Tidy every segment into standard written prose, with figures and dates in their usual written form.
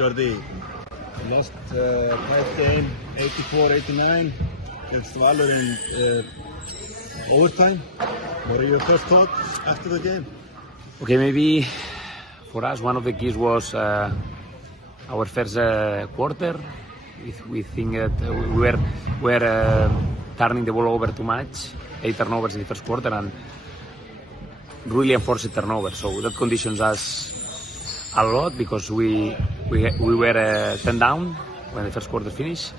Jordi, lost great game, 84-89 against Valor in overtime. What are your first thoughts after the game? Okay, maybe for us one of the keys was our first quarter. We think that we were turning the ball over too much, 8 turnovers in the first quarter and really enforced turnovers. So that conditions us a lot because we were 10 down when the first quarter finished.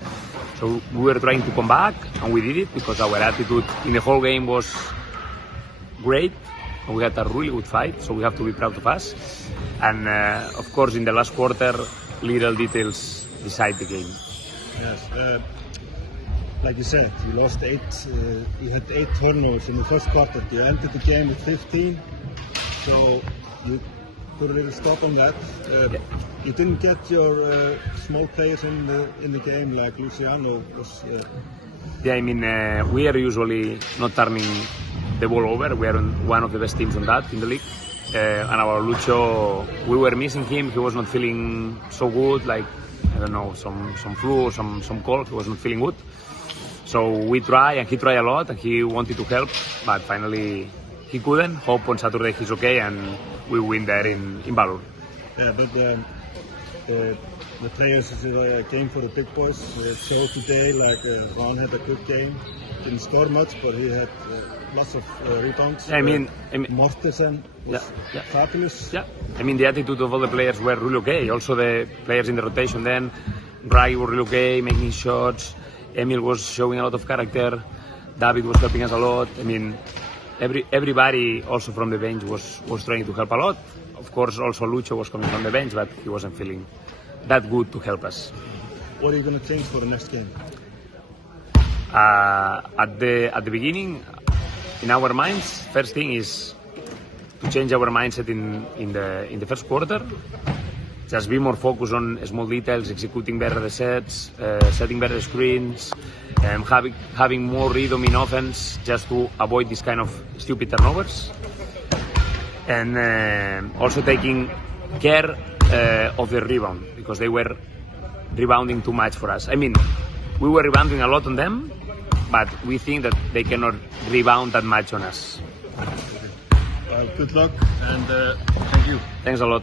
So we were trying to come back and we did it because our attitude in the whole game was great. We had a really good fight, so we have to be proud of us. And of course, in the last quarter, little details decide the game. Yes, like you said, you lost 8. You had 8 turnovers in the first quarter. You entered the game with 15, so you put a little stop on that. You didn't get your small players in the game like Luciano was. Yeah, I mean, we are usually not turning the ball over. We are one of the best teams on that in the league. And our Lucho, we were missing him. He was not feeling so good, like, I don't know, some flu or some cold. He was not feeling good. So we try, and he tried a lot, and he wanted to help, but finally he couldn't. Hope on Saturday he's okay, and we win there in Valor. Yeah, but the players came for the big boys. So today, like Ron had a good game. Didn't score much, but he had lots of rebounds. I mean Mortensen was fabulous. Yeah, I mean the attitude of all the players were really okay. Also the players in the rotation then, Rai were really okay, making shots. Emil was showing a lot of character. David was helping us a lot. I mean, everybody also from the bench was trying to help a lot. Of course, also Lucho was coming from the bench, but he wasn't feeling that good to help us. What are you going to change for the next game? At the beginning, in our minds, first thing is to change our mindset in the first quarter. Just be more focused on small details, executing better the sets, setting better screens, having more rhythm in offense, just to avoid this kind of stupid turnovers, and also taking care of the rebound because they were rebounding too much for us. I mean, we were rebounding a lot on them, but we think that they cannot rebound that much on us. Well, good luck and thank you. Thanks a lot.